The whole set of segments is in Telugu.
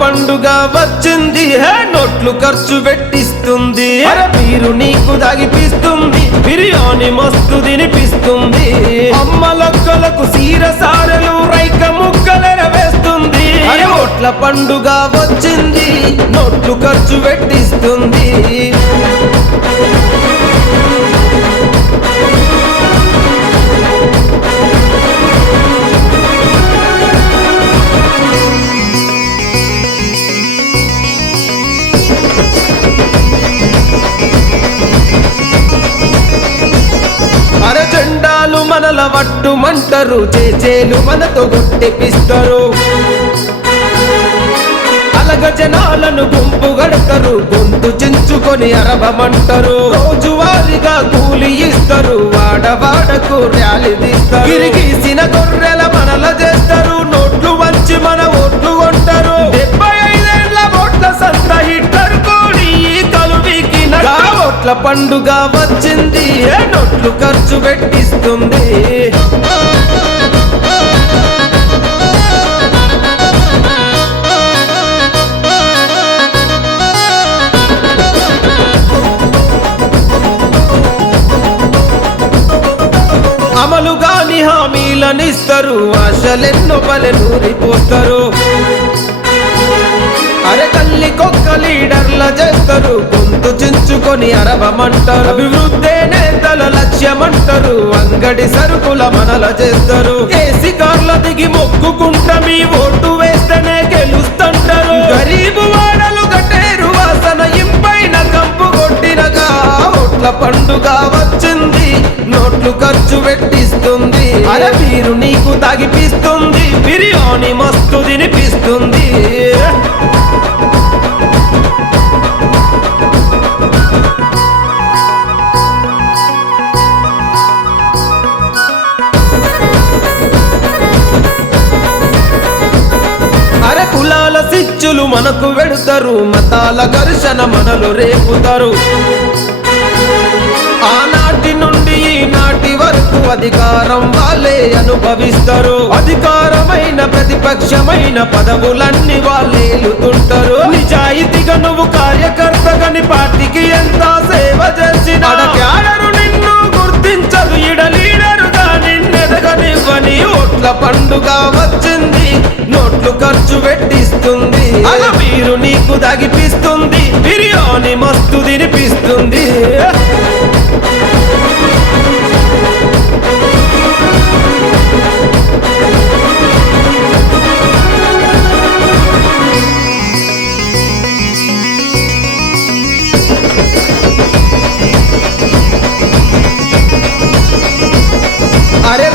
పండుగ వచ్చింది, నోట్లు ఖర్చు పెట్టిస్తుంది. మీరు నీకు తగిపిస్తుంది, బిర్యానీ మస్తు తినిపిస్తుంది. అమ్మలక్కలకు సీర సారలు రైక ముక్కలెర వేస్తుంది. ఓట్ల పండుగ వచ్చింది, నోట్లు ఖర్చు పెట్టిస్తుంది. జెండాలు మనల వట్టుమంటారు, చేచేలు మనతో గుట్టిపిస్తారు. అలగ జనాలను గుంపు గడతారు, గొంతు చించుకొని అరవమంటారు. రోజువారీగా కూలి ఇస్తారు, వాడవాడకు ర్యాలీ తీస్తారు. గిరిగీసిన గొర్రెల మనల చేస్తారు, నోట్లు వంచి మన ఓట్లు కొంటారు. 75 ఏళ్ల ఓట్ల సంత హిట్లర్ కోడి కలువికి ఓట్ల పండుగ వచ్చింది, నోట్లు ఖర్చు పెట్టిస్తుంది. అమలు గాని హామీలనిస్తారు, ఆశలెన్నో బలెనూరిపోస్తారు. తల్లికొక్క లీడర్ల చేస్తారు, గొంతు చించుకొని అరవమంటారు. అభివృద్ధి నేతల లక్ష్యమంటారు, అంగడి సరుకుల మనల చేస్తారు. ఏసీ కార్ల దిగి మొక్కుకుంటా మీ ఓటు వేస్తేనే గెలుస్తుంటారు. గరీబు వాడలు గట్టేరు వాసన ఇంపైన కంపు కొట్టినగా ఓట్ల పండుగ వచ్చింది, నోట్లు ఖర్చు పెట్టిస్తుంది. మీరు నీకు తగిపిస్తుంది, బిర్యానీ మస్తు తినిపిస్తుంది. కులాల సిచ్చులు మనకు వెడుతారు, మతాల ఘర్షణ మనలు రేపుతారు. ఆనాటి నుండి ఈనాటి వరకు అధికారం వాళ్ళే అనుభవిస్తారు. అధికారమైన ప్రతిపక్షమైన పదవులన్నీ వాళ్ళేలుతుంటారు. నిజాయితీగా నువ్వు కార్యకర్తగని పార్టీకి ఎంత సేవ చేసిన క్యాడరు నిన్ను గుర్తించదు. ఇడ లీడరుగా నిన్నెదగనివ్వని ఓట్ల పండుగ వచ్చింది, నోట్లు ఖర్చు పెట్టిస్తుంది. మీరు నీకు తగిపిస్తుంది, బిర్యానీ మస్తు తినిపిస్తుంది.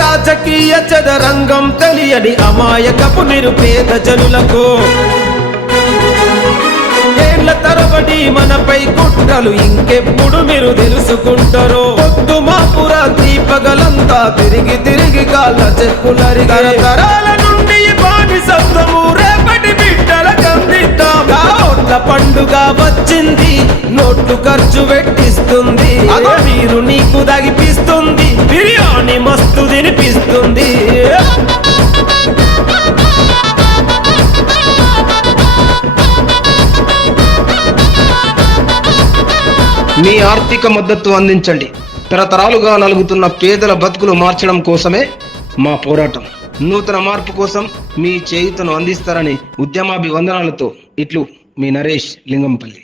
రాజకీయ చదరంగం తెలియని అమాయకపు నిరుపేద జనులకు ఏళ్ల తరబడి మనపై కుట్రలు ఇంకెప్పుడు మీరు తెలుసుకుంటారో. పొద్దు మాపు రాత్రి పగలంతా తిరిగి తిరిగి కాళ్ళ చెప్పులరి తరాల నుండి పాడి శబ్దము రేపటి బిడ్డల కందిద్దాం. ఓట్ల పండుగ వచ్చింది, నోట్లు ఖర్చు పెట్టిస్తుంది. మీరు నీకు తగిపిస్తుంది, బిర్యానీ మస్తు తినిపిస్తుంది. మీ ఆర్థిక మద్దతు అందించండి. తరతరాలుగా నలుగుతున్న పేదల బతుకులు మార్చడం కోసమే మా పోరాటం. నూతన మార్పు కోసం మీ చేయుతను అందిస్తారని ఉద్యమాభివందనాలతో ఇట్లు మీ నరేష్ లింగంపల్లి.